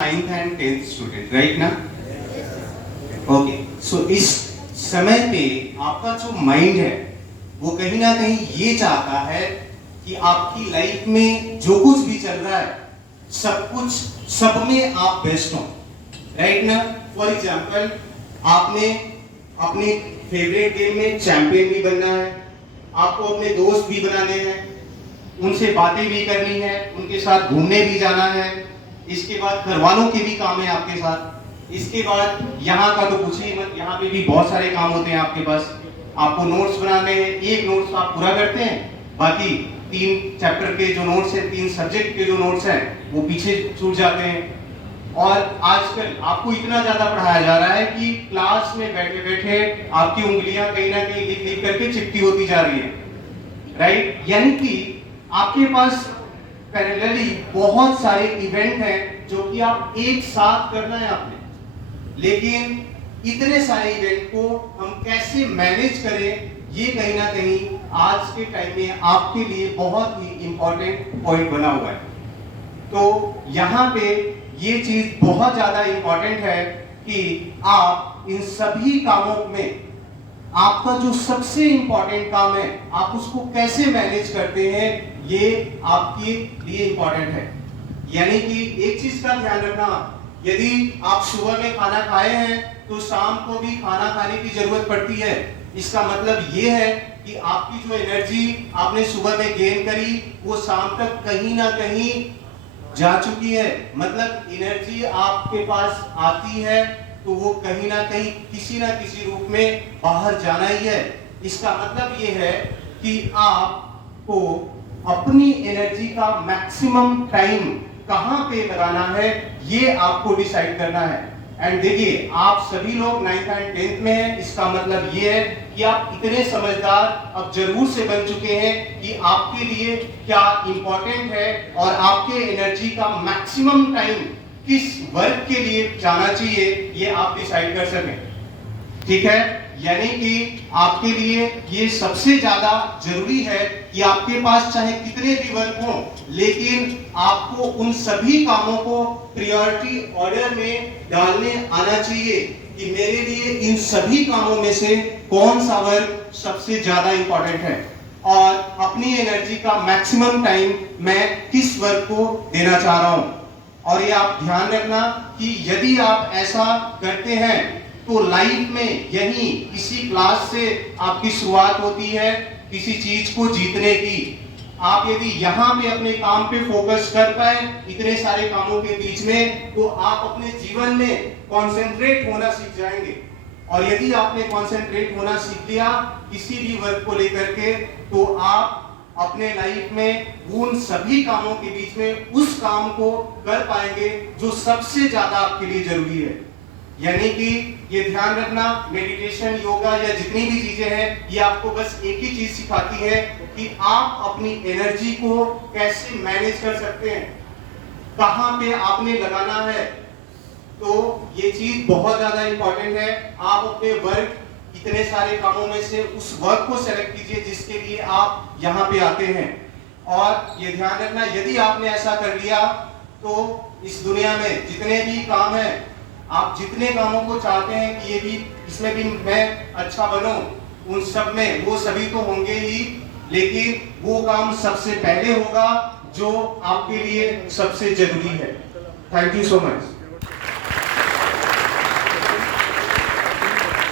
9th and 10th student right ना? Okay, सो इस समय पे आपका जो माइंड है वो कहीं ना कहीं ये चाहता है कि आपकी लाइफ में जो कुछ भी चल रहा है सब में आप बेस्ट हो, राइट ना? फॉर एग्जाम्पल, आपने अपने फेवरेट गेम में चैंपियन भी बनना है, आपको अपने दोस्त भी बनाने हैं, उनसे बातें भी करनी है, उनके साथ घूमने भी जाना है, इसके बाद घर वालों के भी काम है आपके साथ, इसके बाद यहाँ का तो पूछिए ही मत, यहाँ पे भी बहुत सारे काम होते हैं आपके पास। आपको नोट्स बनाने हैं, एक नोट्स आप पूरा करते हैं, बाकी 3 चैप्टर के जो नोट्स हैं, 3 सब्जेक्ट के जो नोट्स हैं वो पीछे छूट जाते हैं। और आजकल आपको इतना ज्यादा पढ़ाया जा रहा है कि क्लास में बैठे बैठे आपकी उंगलियां कहीं ना कहीं लिख लिख करके चिपटी होती जा रही है, राइट? यानी कि आपके पास पैरेलली बहुत सारे इवेंट हैं जो कि आप एक साथ करना है आपने, लेकिन इतने सारे इवेंट को हम कैसे मैनेज करें, ये कहीं ना कहीं आज के टाइम में आपके लिए बहुत ही इंपॉर्टेंट पॉइंट बना हुआ है। तो यहाँ पे ये चीज बहुत ज्यादा इंपॉर्टेंट है कि आप इन सभी कामों में आपका जो सबसे इंपॉर्टेंट काम है आप उसको कैसे मैनेज करते हैं, ये आपके लिए इंपॉर्टेंट है। यानी कि एक चीज का ध्यान रखना, यदि आप सुबह में खाना खाए हैं तो शाम को भी खाना खाने की जरूरत पड़ती है। इसका मतलब ये है कि आपकी जो एनर्जी आपने सुबह में गेन करी वो शाम तक कहीं ना कहीं जा चुकी है। मतलब एनर्जी आपके पास आती है तो वो कहीं ना कहीं किसी ना किसी रूप में बाहर जाना ही है। इसका मतलब ये है कि आपको अपनी एनर्जी का मैक्सिमम टाइम कहां पे लगाना है ये आपको डिसाइड करना है। एंड देखिए, आप सभी लोग 9th एंड 10th में हैं, इसका मतलब ये है कि आप इतने समझदार अब जरूर से बन चुके हैं कि आपके लिए क्या इंपॉर्टेंट है और आपके एनर्जी का मैक्सिमम टाइम किस वर्क के लिए जाना चाहिए ये आप डिसाइड कर सकें, ठीक है? यानी कि आपके लिए ये सबसे ज्यादा जरूरी है कि आपके पास चाहे कितने भी वर्क हो, लेकिन आपको उन सभी कामों को प्रायोरिटी ऑर्डर में डालने आना चाहिए कि मेरे लिए इन सभी कामों में से कौन सा वर्क सबसे ज्यादा इंपॉर्टेंट है और अपनी एनर्जी का मैक्सिमम टाइम मैं किस वर्क को देना चाह रहा हूं। और ये आप ध्यान रखना कि यदि आप ऐसा करते हैं तो लाइफ में यही इसी क्लास से आपकी शुरुआत होती है किसी चीज को जीतने की। आप यदि यहाँ पे अपने काम पे फोकस कर पाए इतने सारे कामों के बीच में, तो आप अपने जीवन में कंसंट्रेट होना सीख जाएंगे। और यदि आपने कंसंट्रेट होना सीख लिया किसी भी वर्क को लेकर के, तो आप अपने लाइफ में उन सभी कामों के बीच में उस काम को कर पाएंगे जो सबसे ज्यादा आपके लिए जरूरी है। यानी कि ये ध्यान रखना, मेडिटेशन, योगा या जितनी भी चीजें हैं ये आपको बस एक ही चीज सिखाती है कि आप अपनी एनर्जी को कैसे मैनेज कर सकते हैं, कहां पे आपने लगाना है। तो ये चीज बहुत ज्यादा इंपॉर्टेंट है। आप अपने वर्क, इतने सारे कामों में से उस वर्क को सेलेक्ट कीजिए जिसके लिए आप यहाँ पे आते हैं। और ये ध्यान रखना, यदि आपने ऐसा कर लिया तो इस दुनिया में जितने भी काम हैं, आप जितने कामों को चाहते हैं कि ये भी, इसमें भी मैं अच्छा बनूं, उन सब में वो सभी तो होंगे ही, लेकिन वो काम सबसे पहले होगा जो आपके लिए सबसे जरूरी है। Thank you so much.